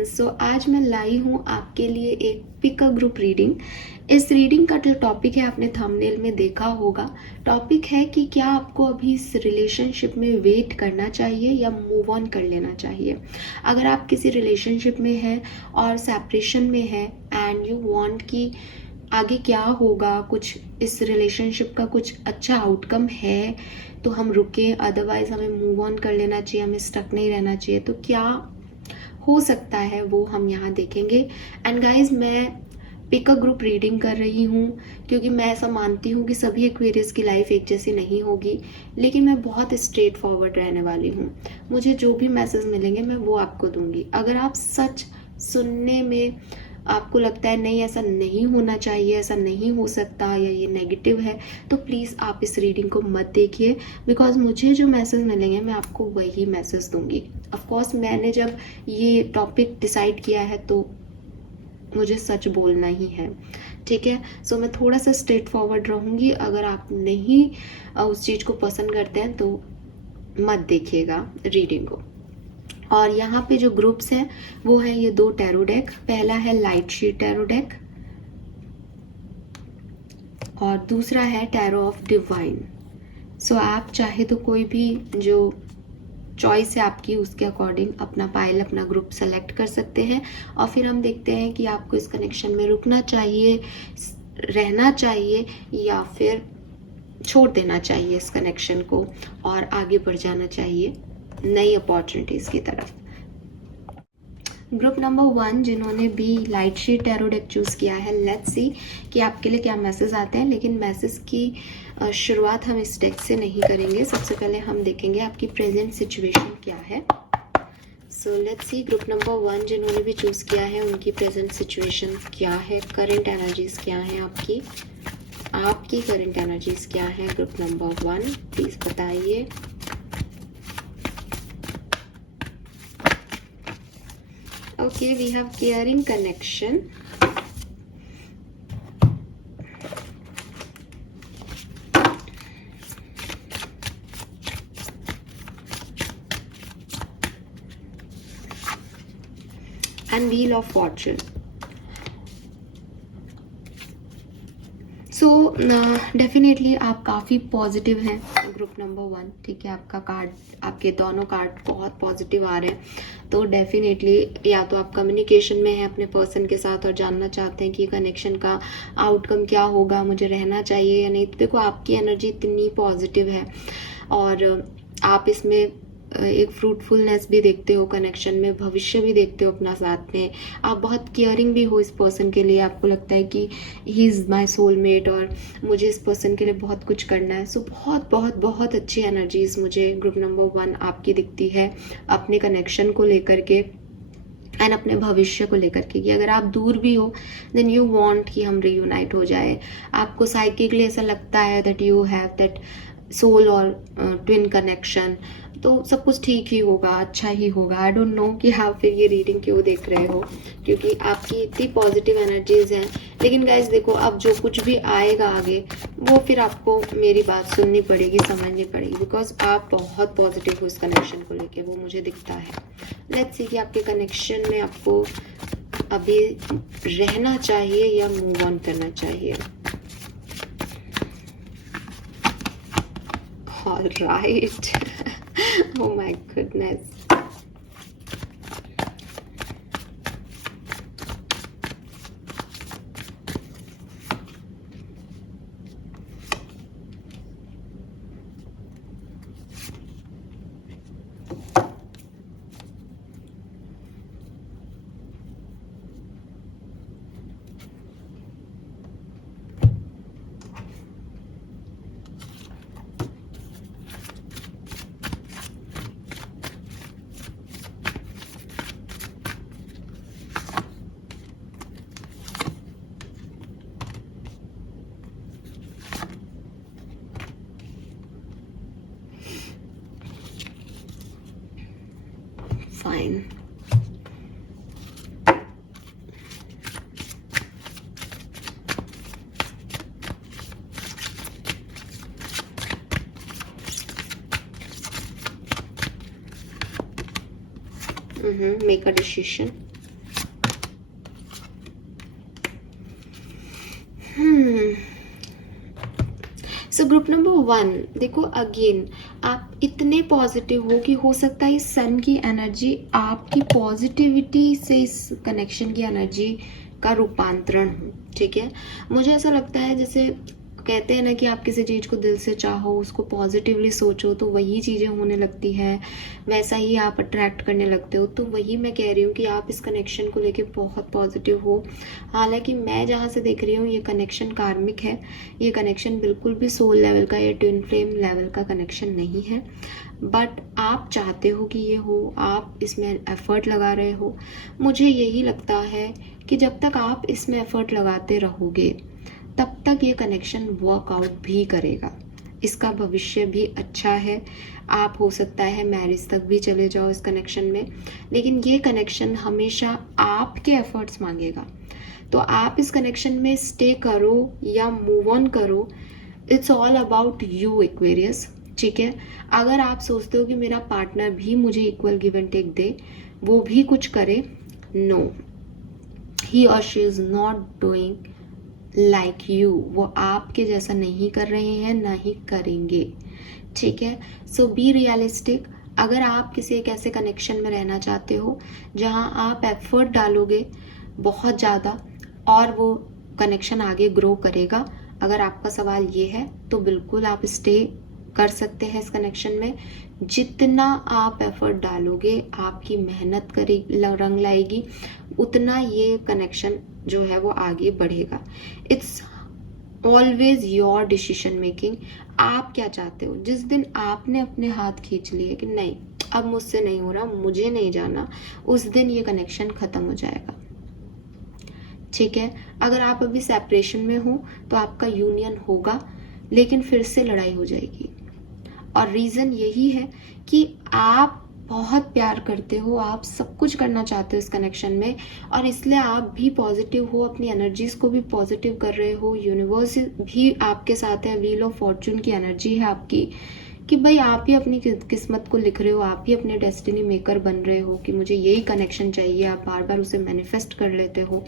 Friends, सो आज मैं लाई हूँ आपके लिए एक पिक अ ग्रुप रीडिंग। इस रीडिंग का जो टॉपिक है आपने थंबनेल में देखा होगा। टॉपिक है कि क्या आपको अभी इस रिलेशनशिप में वेट करना चाहिए या मूव ऑन कर लेना चाहिए। अगर आप किसी रिलेशनशिप में हैं और सेपरेशन में है एंड यू वांट कि आगे क्या होगा, कुछ इस रिलेशनशिप का कुछ अच्छा आउटकम है तो हम रुकें, अदरवाइज हमें मूव ऑन कर लेना चाहिए, हमें स्टक नहीं रहना चाहिए, तो क्या हो सकता है वो हम यहाँ देखेंगे। एंड गाइज, मैं पिक अ ग्रुप रीडिंग कर रही हूँ क्योंकि मैं ऐसा मानती हूँ कि सभी एक्वेरियस की लाइफ एक जैसी नहीं होगी, लेकिन मैं बहुत स्ट्रेट फॉरवर्ड रहने वाली हूँ। मुझे जो भी मैसेज मिलेंगे मैं वो आपको दूंगी। अगर आप सच सुनने में आपको लगता है नहीं ऐसा नहीं होना चाहिए, ऐसा नहीं हो सकता या ये नेगेटिव है, तो प्लीज़ आप इस रीडिंग को मत देखिए, बिकॉज मुझे जो मैसेज मिलेंगे मैं आपको वही मैसेज दूंगी। ऑफकोर्स मैंने जब ये टॉपिक डिसाइड किया है तो मुझे सच बोलना ही है, ठीक है। सो मैं थोड़ा सा स्ट्रेट फॉरवर्ड रहूँगी। अगर आप नहीं उस चीज़ को पसंद करते हैं तो मत देखिएगा रीडिंग को। और यहाँ पे जो ग्रुप्स हैं वो है ये 2 टैरो डेक। पहला है लाइट शीट टैरो डेक और दूसरा है टैरो ऑफ डिवाइन। सो आप चाहे तो कोई भी जो चॉइस है आपकी उसके अकॉर्डिंग अपना पाइल, अपना ग्रुप सेलेक्ट कर सकते हैं और फिर हम देखते हैं कि आपको इस कनेक्शन में रुकना चाहिए, रहना चाहिए या फिर छोड़ देना चाहिए इस कनेक्शन को और आगे बढ़ जाना चाहिए नई अपॉर्चुनिटीज़ की तरफ। ग्रुप नंबर 1 जिन्होंने भी light sheet tarot deck choose किया है, लेट्स सी कि आपके लिए क्या मैसेज आते हैं। लेकिन मैसेज की शुरुआत हम इस डेक से नहीं करेंगे। सबसे पहले हम देखेंगे आपकी प्रेजेंट सिचुएशन क्या है। So let's see group number 1 जिन्होंने भी चूज़ किया है उनकी प्रेजेंट सिचुएशन क्या है, करंट एनर्जीज क्या है आपकी करंट एनर्जीज क्या है। ग्रुप नंबर 1 प्लीज़ बताइए। Okay, we have caring connection. And Wheel of Fortune. So definitely आप काफ़ी पॉजिटिव हैं ग्रुप नंबर 1, ठीक है। आपका कार्ड, आपके दोनों कार्ड बहुत पॉजिटिव आ रहे हैं। तो डेफिनेटली या तो आप कम्युनिकेशन में हैं अपने पर्सन के साथ और जानना चाहते हैं कि कनेक्शन का आउटकम क्या होगा, मुझे रहना चाहिए या नहीं। तो देखो आपकी एनर्जी इतनी पॉजिटिव है और आप इसमें एक फ्रूटफुलनेस भी देखते हो कनेक्शन में, भविष्य भी देखते हो अपना साथ में। आप बहुत केयरिंग भी हो इस पर्सन के लिए, आपको लगता है कि ही इज़ माई सोलमेट और मुझे इस पर्सन के लिए बहुत कुछ करना है। सो बहुत बहुत बहुत अच्छी एनर्जीज मुझे ग्रुप नंबर 1 आपकी दिखती है अपने कनेक्शन को लेकर के एंड अपने भविष्य को लेकर के। कि अगर आप दूर भी हो देन यू वांट कि हम रीयूनाइट हो जाए। आपको साइकिकली ऐसा लगता है that you have that soul और ट्विन कनेक्शन, तो सब कुछ ठीक ही होगा, अच्छा ही होगा। आई डोंट नो कि आप फिर ये रीडिंग क्यों देख रहे हो, क्योंकि आपकी इतनी पॉजिटिव एनर्जीज हैं। लेकिन गाइज देखो, अब जो कुछ भी आएगा आगे वो फिर आपको मेरी बात सुननी पड़ेगी, समझनी पड़ेगी, बिकॉज आप बहुत पॉजिटिव हो इस कनेक्शन को लेके, वो मुझे दिखता है। लेट्स सी कि आपके कनेक्शन में आपको अभी रहना चाहिए या मूव ऑन करना चाहिए। All right. Oh my goodness. Fine. Make a decision. So group number 1, देखो अगेन आप इतने पॉजिटिव हो कि हो सकता है इस सन की एनर्जी आपकी पॉजिटिविटी से इस कनेक्शन की एनर्जी का रूपांतरण हो, ठीक है। मुझे ऐसा लगता है जैसे कहते हैं ना कि आप किसी चीज़ को दिल से चाहो, उसको पॉजिटिवली सोचो तो वही चीज़ें होने लगती हैं, वैसा ही आप अट्रैक्ट करने लगते हो। तो वही मैं कह रही हूँ कि आप इस कनेक्शन को लेके बहुत पॉजिटिव हो। हालांकि मैं जहाँ से देख रही हूँ ये कनेक्शन कार्मिक है, ये कनेक्शन बिल्कुल भी सोल लेवल का या ट्विन फ्लेम लेवल का कनेक्शन नहीं है, बट आप चाहते हो कि ये हो, आप इसमें एफर्ट लगा रहे हो। मुझे यही लगता है कि जब तक आप इसमें एफर्ट लगाते रहोगे तब तक ये कनेक्शन वर्कआउट भी करेगा, इसका भविष्य भी अच्छा है। आप हो सकता है मैरिज तक भी चले जाओ इस कनेक्शन में, लेकिन ये कनेक्शन हमेशा आपके एफर्ट्स मांगेगा। तो आप इस कनेक्शन में स्टे करो या मूव ऑन करो, it's all about you Aquarius, ठीक है। अगर आप सोचते हो कि मेरा पार्टनर भी मुझे इक्वल गिव एंड टेक दे, वो भी कुछ करे, नो, ही और she is not doing like you, वो आपके जैसा नहीं कर रहे हैं, ना ही करेंगे, ठीक है। सो बी रियलिस्टिक। अगर आप किसी एक ऐसे कनेक्शन में रहना चाहते हो जहां आप एफर्ट डालोगे बहुत ज़्यादा और वो कनेक्शन आगे ग्रो करेगा, अगर आपका सवाल ये है तो बिल्कुल आप स्टे कर सकते हैं इस कनेक्शन में। जितना आप एफर्ट डालोगे, आपकी मेहनत करे रंग लाएगी, उतना ये कनेक्शन जो है वो आगे बढ़ेगा। It's always your decision making. आप क्या चाहते हो? जिस दिन आपने अपने हाथ खींच लिए कि नहीं अब मुझसे नहीं हो रहा, मुझे नहीं जाना, उस दिन ये कनेक्शन खत्म हो जाएगा, ठीक है। अगर आप अभी सेपरेशन में हो तो आपका यूनियन होगा, लेकिन फिर से लड़ाई हो जाएगी। और रीज़न यही है कि आप बहुत प्यार करते हो, आप सब कुछ करना चाहते हो इस कनेक्शन में, और इसलिए आप भी पॉजिटिव हो, अपनी एनर्जीज को भी पॉजिटिव कर रहे हो। यूनिवर्स भी आपके साथ है, व्हील ऑफ फॉर्चून की एनर्जी है आपकी कि भाई आप ही अपनी किस्मत को लिख रहे हो, आप ही अपने डेस्टिनी मेकर बन रहे हो कि मुझे यही कनेक्शन चाहिए। आप बार बार उसे मैनिफेस्ट कर लेते हो।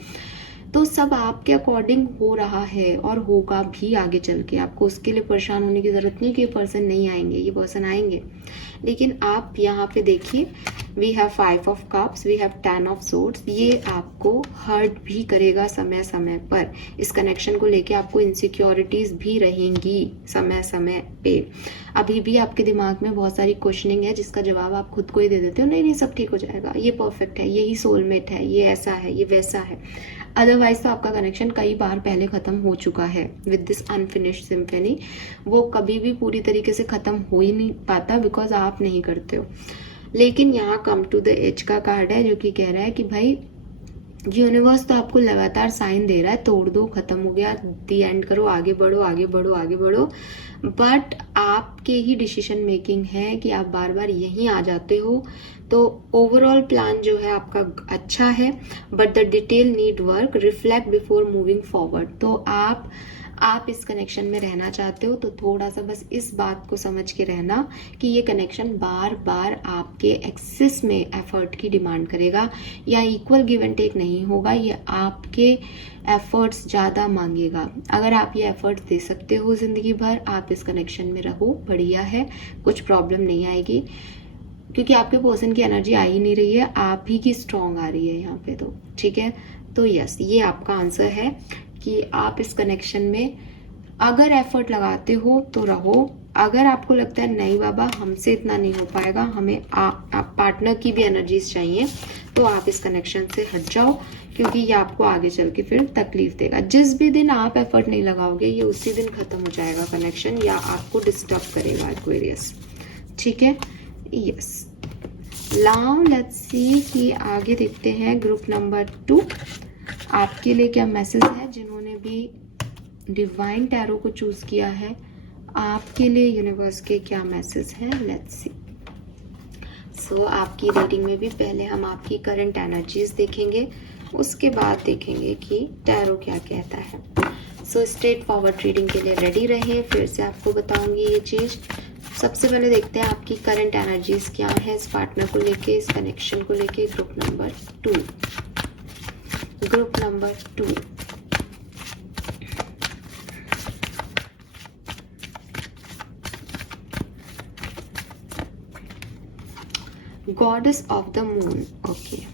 तो सब आपके अकॉर्डिंग हो रहा है और होगा भी आगे चल के। आपको उसके लिए परेशान होने की ज़रूरत नहीं कि ये पर्सन नहीं आएंगे, ये पर्सन आएंगे। लेकिन आप यहाँ पे देखिए, we have 5 of cups, we have 10 of swords. ये आपको हर्ट भी करेगा समय समय पर। इस कनेक्शन को लेके आपको इनसिक्योरिटीज भी रहेंगी समय समय पे। अभी भी आपके दिमाग में बहुत सारी क्वेश्चनिंग है जिसका जवाब आप खुद को ही दे देते हो, नहीं नहीं सब ठीक हो जाएगा, ये परफेक्ट है, यही सोलमेट है, ये ऐसा है, ये वैसा है। अदरवाइज तो आपका कनेक्शन कई बार पहले खत्म हो चुका है विद दिस अनफिनिश्ड सिम्फनी। वो कभी भी पूरी तरीके से खत्म हो ही नहीं पाता बिकॉज आप नहीं करते हो। लेकिन यहाँ कम टू द एज का कार्ड है जो कि कह रहा है कि भाई यूनिवर्स तो आपको लगातार साइन दे रहा है, तोड़ दो, खत्म हो गया, दी एंड करो, आगे बढ़ो आगे बढ़ो आगे बढ़ो। बट आपके ही डिसीजन मेकिंग है कि आप बार बार यहीं आ जाते हो। तो ओवरऑल प्लान जो है आपका अच्छा है, but the detail need work, reflect before moving forward. तो आप इस कनेक्शन में रहना चाहते हो तो थोड़ा सा बस इस बात को समझ के रहना कि ये कनेक्शन बार बार आपके एक्सेस में एफर्ट की डिमांड करेगा या इक्वल गिव एंड टेक नहीं होगा, ये आपके एफर्ट्स ज़्यादा मांगेगा। अगर आप ये एफर्ट्स दे सकते हो ज़िंदगी भर, आप इस कनेक्शन में रहो, बढ़िया है, कुछ प्रॉब्लम नहीं आएगी। क्योंकि आपके पर्सन की एनर्जी आ ही नहीं रही है, आप ही की स्ट्रॉन्ग आ रही है यहाँ पे, तो ठीक है। तो यस, ये आपका आंसर है कि आप इस कनेक्शन में अगर एफर्ट लगाते हो तो रहो। अगर आपको लगता है नहीं बाबा हमसे इतना नहीं हो पाएगा, हमें पार्टनर की भी एनर्जीज चाहिए, तो आप इस कनेक्शन से हट जाओ, क्योंकि ये आपको आगे चल के फिर तकलीफ देगा। जिस भी दिन आप एफर्ट नहीं लगाओगे ये उसी दिन खत्म हो जाएगा कनेक्शन, या आपको डिस्टर्ब करेगा एक्वेरियस, ठीक है। यस, नाउ लेट्स सी कि आगे देखते हैं ग्रुप नंबर 2 आपके लिए क्या मैसेज है। जिन्होंने भी डिवाइन टैरो को चूज किया है, आपके लिए यूनिवर्स के क्या मैसेज हैं, लेट्स सी। सो आपकी रीडिंग में भी पहले हम आपकी करंट एनर्जीज देखेंगे, उसके बाद देखेंगे कि टैरो क्या कहता है। सो स्ट्रेट फॉरवर्ड रीडिंग के लिए रेडी रहे, फिर से आपको बताऊंगी ये चीज। सबसे पहले देखते हैं आपकी करंट एनर्जीज क्या है इस पार्टनर को लेके, इस कनेक्शन को लेके। Group number 2, group number 2, goddess of the moon, okay.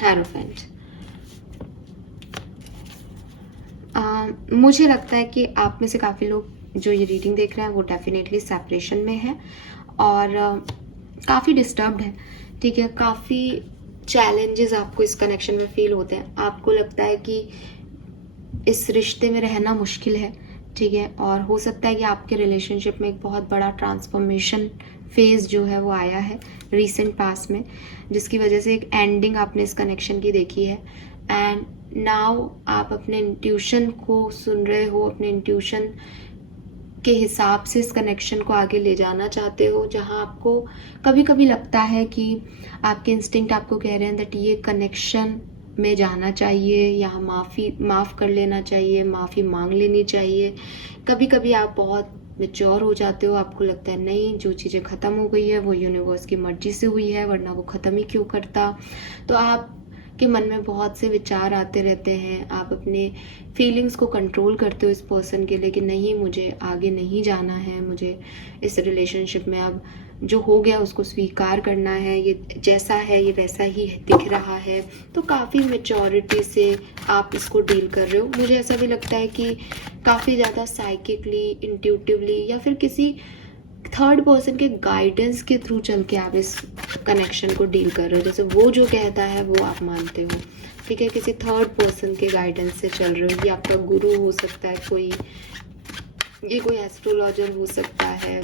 Hierophant. मुझे लगता है कि आप में से काफ़ी लोग जो ये रीडिंग देख रहे हैं वो डेफिनेटली सेपरेशन में है और काफ़ी डिस्टर्ब्ड है, ठीक है। काफ़ी चैलेंजेस आपको इस कनेक्शन में फील होते हैं। आपको लगता है कि इस रिश्ते में रहना मुश्किल है, ठीक है। और हो सकता है कि आपके रिलेशनशिप में एक बहुत बड़ा ट्रांसफॉर्मेशन फेज जो है वो आया है रीसेंट पास्ट में, जिसकी वजह से एक एंडिंग आपने इस कनेक्शन की देखी है। एंड नाउ आप अपने इंट्यूशन को सुन रहे हो, अपने इंट्यूशन के हिसाब से इस कनेक्शन को आगे ले जाना चाहते हो, जहां आपको कभी कभी लगता है कि आपके इंस्टिंक्ट आपको कह रहे हैं दैट ये कनेक्शन में जाना चाहिए या माफ़ कर लेना चाहिए, माफ़ी मांग लेनी चाहिए। कभी कभी आप बहुत मेच्योर हो जाते हो, आपको लगता है नहीं, जो चीज़ें ख़त्म हो गई है वो यूनिवर्स की मर्जी से हुई है, वरना वो ख़त्म ही क्यों करता। तो आप के मन में बहुत से विचार आते रहते हैं, आप अपने फीलिंग्स को कंट्रोल करते हो इस पर्सन के लिए कि नहीं, मुझे आगे नहीं जाना है, मुझे इस रिलेशनशिप में अब जो हो गया उसको स्वीकार करना है, ये जैसा है ये वैसा ही दिख रहा है। तो काफ़ी मेच्योरिटी से आप इसको डील कर रहे हो। मुझे ऐसा भी लगता है कि काफ़ी ज़्यादा साइकिकली, इंट्यूटिवली या फिर किसी थर्ड पर्सन के गाइडेंस के थ्रू चल के आप इस कनेक्शन को डील कर रहे हो। जैसे वो जो कहता है वो आप मानते हो, ठीक है। किसी थर्ड पर्सन के गाइडेंस से चल रहे हो। ये आपका गुरु हो सकता है कोई, ये कोई एस्ट्रोलॉजर हो सकता है,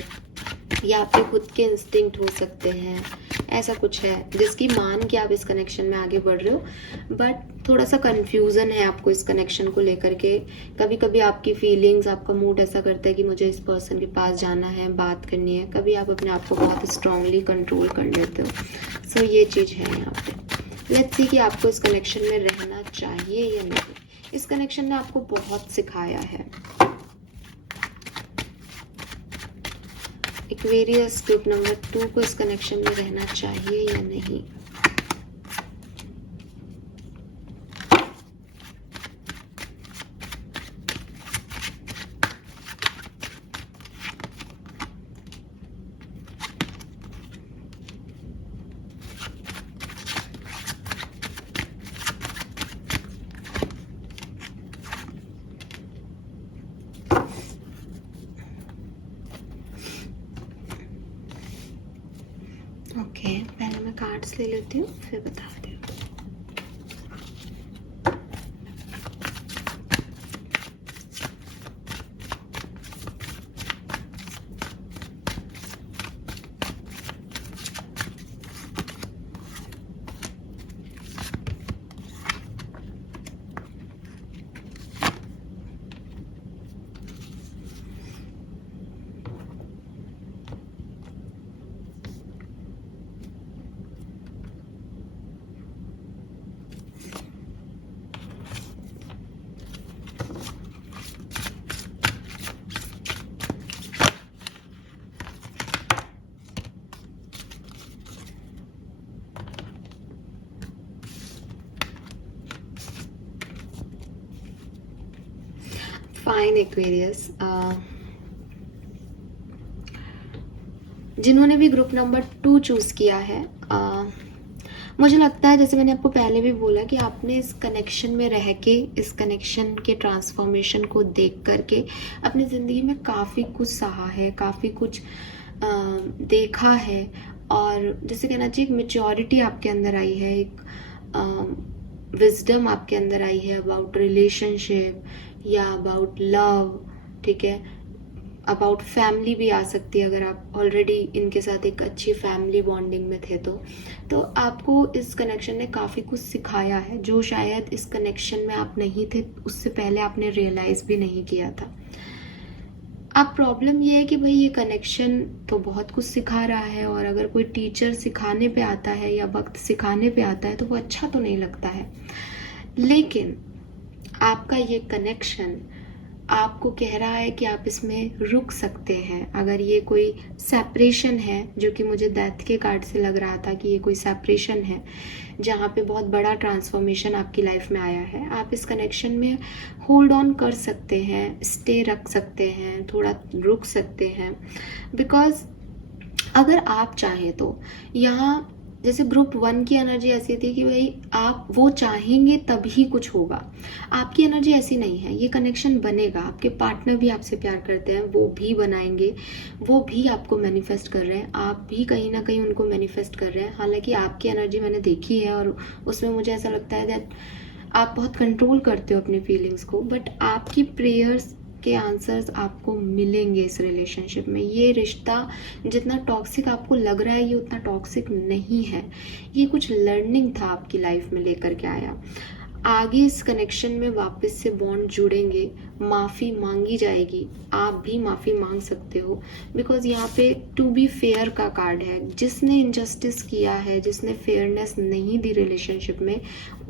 या आपके खुद के इंस्टिंक्ट हो सकते हैं। ऐसा कुछ है जिसकी मान के आप इस कनेक्शन में आगे बढ़ रहे हो। बट थोड़ा सा कंफ्यूजन है आपको इस कनेक्शन को लेकर के। कभी कभी आपकी फीलिंग्स, आपका मूड ऐसा करता है कि मुझे इस पर्सन के पास जाना है, बात करनी है। कभी आप अपने आप को बहुत स्ट्रांगली कंट्रोल कर लेते हो। सो ये चीज़ है यहाँ पे। लेट्स सी कि आपको इस कनेक्शन में रहना चाहिए या नहीं। इस कनेक्शन ने आपको बहुत सिखाया है। एक्वेरियस ग्रुप नंबर 2 को इस कनेक्शन में रहना चाहिए या नहीं। ओके, पहले मैं कार्ड्स ले लेती हूँ फिर बताती हूँ। फाइन एक्वेरियस, जिन्होंने भी ग्रुप नंबर 2 चूज किया है, मुझे लगता है जैसे मैंने आपको पहले भी बोला कि आपने इस कनेक्शन में रह के, इस कनेक्शन के ट्रांसफॉर्मेशन को देख करके अपनी ज़िंदगी में काफ़ी कुछ सहा है, काफ़ी कुछ देखा है। और जैसे कहना चाहिए एक मेच्योरिटी आपके अंदर आई है, एक विजडम आपके अंदर आई है अबाउट रिलेशनशिप या अबाउट लव, ठीक है। अबाउट फैमिली भी आ सकती है, अगर आप ऑलरेडी इनके साथ एक अच्छी फैमिली बॉन्डिंग में थे तो आपको इस कनेक्शन ने काफ़ी कुछ सिखाया है जो शायद इस कनेक्शन में आप नहीं थे, उससे पहले आपने रियलाइज़ भी नहीं किया था। अब प्रॉब्लम ये है कि भाई ये कनेक्शन तो बहुत कुछ सिखा रहा है, और अगर कोई टीचर सिखाने पे आता है या वक्त सिखाने पे आता है तो वो अच्छा तो नहीं लगता है। लेकिन आपका ये कनेक्शन आपको कह रहा है कि आप इसमें रुक सकते हैं। अगर ये कोई सेपरेशन है, जो कि मुझे डेथ के कार्ड से लग रहा था कि ये कोई सेपरेशन है जहाँ पे बहुत बड़ा ट्रांसफॉर्मेशन आपकी लाइफ में आया है, आप इस कनेक्शन में होल्ड ऑन कर सकते हैं, स्टे रख सकते हैं, थोड़ा रुक सकते हैं। बिकॉज अगर आप चाहें तो यहाँ जैसे ग्रुप 1 की एनर्जी ऐसी थी कि भाई आप वो चाहेंगे तभी कुछ होगा। आपकी एनर्जी ऐसी नहीं है, ये कनेक्शन बनेगा। आपके पार्टनर भी आपसे प्यार करते हैं, वो भी बनाएंगे, वो भी आपको मैनिफेस्ट कर रहे हैं, आप भी कहीं ना कहीं उनको मैनिफेस्ट कर रहे हैं। हालांकि आपकी एनर्जी मैंने देखी है और उसमें मुझे ऐसा लगता है दैट आप बहुत कंट्रोल करते हो अपनी फीलिंग्स को, बट आपकी प्रेयर्स के आंसर्स आपको मिलेंगे इस रिलेशनशिप में। ये रिश्ता जितना टॉक्सिक आपको लग रहा है, ये उतना टॉक्सिक नहीं है। ये कुछ लर्निंग था आपकी लाइफ में लेकर के आया। आगे इस कनेक्शन में वापस से बॉन्ड जुड़ेंगे, माफ़ी मांगी जाएगी, आप भी माफ़ी मांग सकते हो। बिकॉज यहाँ पे टू बी फेयर का कार्ड है। जिसने इनजस्टिस किया है, जिसने फेयरनेस नहीं दी रिलेशनशिप में,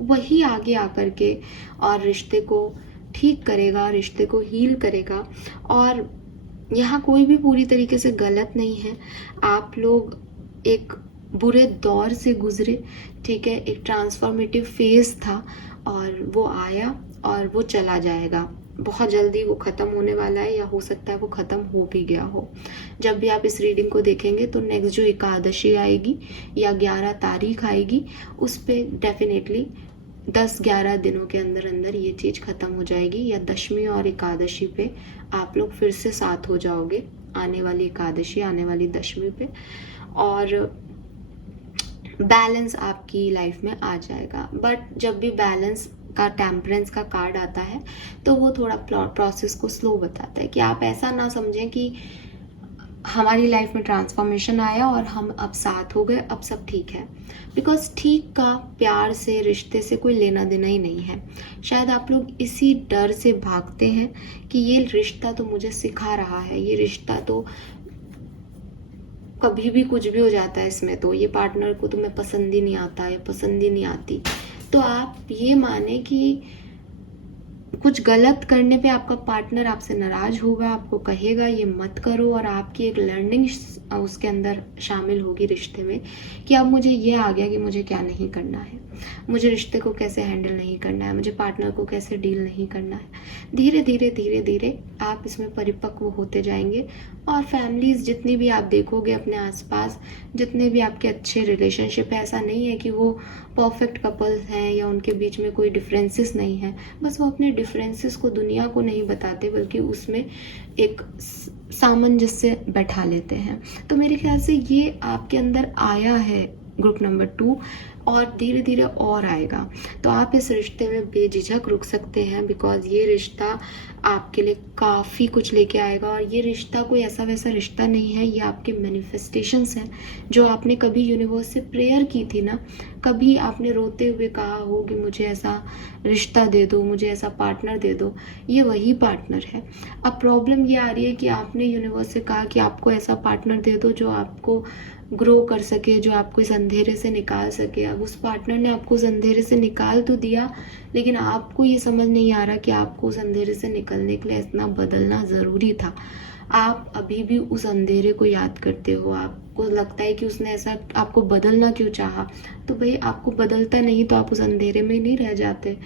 वही आगे आकर के और रिश्ते को ठीक करेगा, रिश्ते को हील करेगा। और यहाँ कोई भी पूरी तरीके से गलत नहीं है। आप लोग एक बुरे दौर से गुजरे, ठीक है, एक ट्रांसफॉर्मेटिव फेज था और वो आया और वो चला जाएगा। बहुत जल्दी वो ख़त्म होने वाला है, या हो सकता है वो ख़त्म हो भी गया हो। जब भी आप इस रीडिंग को देखेंगे तो नेक्स्ट जो एकादशी आएगी या 11 तारीख आएगी, उस पर डेफिनेटली 10-11 दिनों के अंदर अंदर ये चीज़ ख़त्म हो जाएगी, या दशमी और एकादशी पे आप लोग फिर से साथ हो जाओगे, आने वाली एकादशी, आने वाली दशमी पे, और बैलेंस आपकी लाइफ में आ जाएगा। बट जब भी बैलेंस का, टेम्परेंस का कार्ड आता है, तो वो थोड़ा प्रोसेस को स्लो बताता है कि आप ऐसा ना समझें कि हमारी लाइफ में ट्रांसफॉर्मेशन आया और हम अब साथ हो गए, अब सब ठीक है। बिकॉज ठीक का प्यार से, रिश्ते से कोई लेना देना ही नहीं है। शायद आप लोग इसी डर से भागते हैं कि ये रिश्ता तो मुझे सिखा रहा है, ये रिश्ता तो कभी भी कुछ भी हो जाता है इसमें, तो ये पार्टनर को तुम्हें पसंद ही नहीं आता, ये पसंद ही नहीं आती। तो आप ये माने कि कुछ गलत करने पे आपका पार्टनर आपसे नाराज होगा, आपको कहेगा ये मत करो, और आपकी एक लर्निंग उसके अंदर शामिल होगी रिश्ते में कि अब मुझे ये आ गया कि मुझे क्या नहीं करना है, मुझे रिश्ते को कैसे हैंडल नहीं करना है, मुझे पार्टनर को कैसे डील नहीं करना है। धीरे धीरे धीरे धीरे आप इसमें परिपक्व होते जाएंगे। और फैमिलीज जितनी भी आप देखोगे अपने आसपास, जितने भी आपके अच्छे रिलेशनशिप है, ऐसा नहीं है कि वो परफेक्ट कपल्स हैं या उनके बीच में कोई डिफरेंसेस नहीं है, बस वो अपने डिफरेंसेस को दुनिया को नहीं बताते, बल्कि उसमें एक सामंजस्य बैठा लेते हैं। तो मेरे ख्याल से ये आपके अंदर आया है ग्रुप नंबर 2, और धीरे धीरे और आएगा। तो आप इस रिश्ते में बेझिझक रुक सकते हैं, बिकॉज ये रिश्ता आपके लिए काफ़ी कुछ लेके आएगा। और ये रिश्ता कोई ऐसा वैसा रिश्ता नहीं है, ये आपके मैनिफेस्टेशंस हैं जो आपने कभी यूनिवर्स से प्रेयर की थी ना, कभी आपने रोते हुए कहा हो कि मुझे ऐसा रिश्ता दे दो, मुझे ऐसा पार्टनर दे दो, ये वही पार्टनर है। अब प्रॉब्लम ये आ रही है कि आपने यूनिवर्स से कहा कि आपको ऐसा पार्टनर दे दो जो आपको ग्रो कर सके, जो आपको इस अंधेरे से निकाल सके। अब उस पार्टनर ने आपको उस अंधेरे से निकाल तो दिया, लेकिन आपको ये समझ नहीं आ रहा कि आपको उस अंधेरे से निकलने के लिए इतना बदलना ज़रूरी था। आप अभी भी उस अंधेरे को याद करते हो, आपको लगता है कि उसने ऐसा आपको बदलना क्यों चाहा। तो भाई आपको बदलता नहीं तो आप उस अंधेरे में नहीं रह जाते।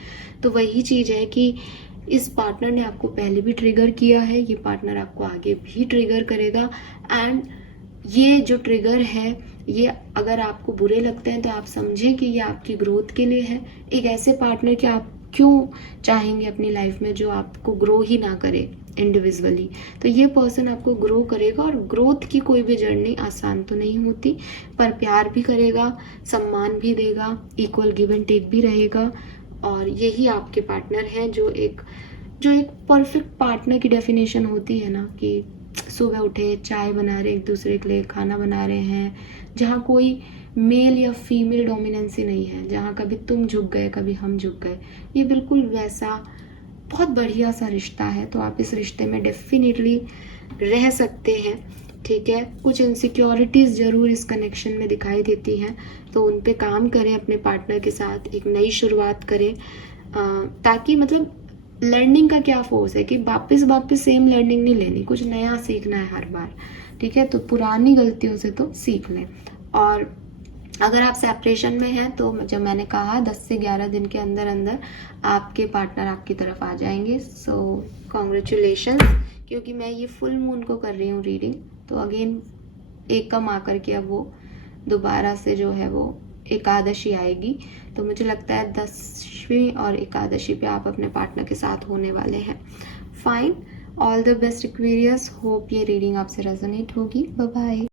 तो वही चीज़ है कि इस पार्टनर ने आपको पहले भी ट्रिगर किया है, ये पार्टनर आपको आगे भी ट्रिगर करेगा। एंड ये जो ट्रिगर है, ये अगर आपको बुरे लगते हैं तो आप समझें कि ये आपकी ग्रोथ के लिए है। एक ऐसे पार्टनर के आप क्यों चाहेंगे अपनी लाइफ में जो आपको ग्रो ही ना करे इंडिविजुअली। तो ये पर्सन आपको ग्रो करेगा, और ग्रोथ की कोई भी जर्नी आसान तो नहीं होती, पर प्यार भी करेगा, सम्मान भी देगा, इक्वल गिव एंड टेक भी रहेगा। और यही आपके पार्टनर हैं जो एक परफेक्ट पार्टनर की डेफिनेशन होती है ना, कि सुबह उठे चाय बना रहे, एक दूसरे के लिए खाना बना रहे हैं, जहाँ कोई मेल या फीमेल डोमिनेंसी नहीं है, जहाँ कभी तुम झुक गए कभी हम झुक गए। ये बिल्कुल वैसा बहुत बढ़िया सा रिश्ता है। तो आप इस रिश्ते में डेफिनेटली रह सकते हैं, ठीक है। कुछ इनसिक्योरिटीज़ ज़रूर इस कनेक्शन में दिखाई देती हैं, तो उन पे काम करें, अपने पार्टनर के साथ एक नई शुरुआत करें, ताकि मतलब लर्निंग का क्या फोर्स है कि वापस वापस सेम लर्निंग नहीं लेनी, कुछ नया सीखना है हर बार, ठीक है। तो पुरानी गलतियों से तो सीख लें। और अगर आप सेपरेशन में हैं तो जब मैंने कहा 10 से 11 दिन के अंदर अंदर आपके पार्टनर आपकी तरफ आ जाएंगे। सो कॉन्ग्रेचुलेशंस, क्योंकि मैं ये फुल मून को कर रही हूँ रीडिंग, तो अगेन एक कम आकर के अब वो दोबारा से जो है वो एकादशी आएगी। तो मुझे लगता है 10वीं और एकादशी पे आप अपने पार्टनर के साथ होने वाले हैं। Fine, all the best Aquarius, hope ये रीडिंग आपसे रेजोनेट होगी। Bye bye.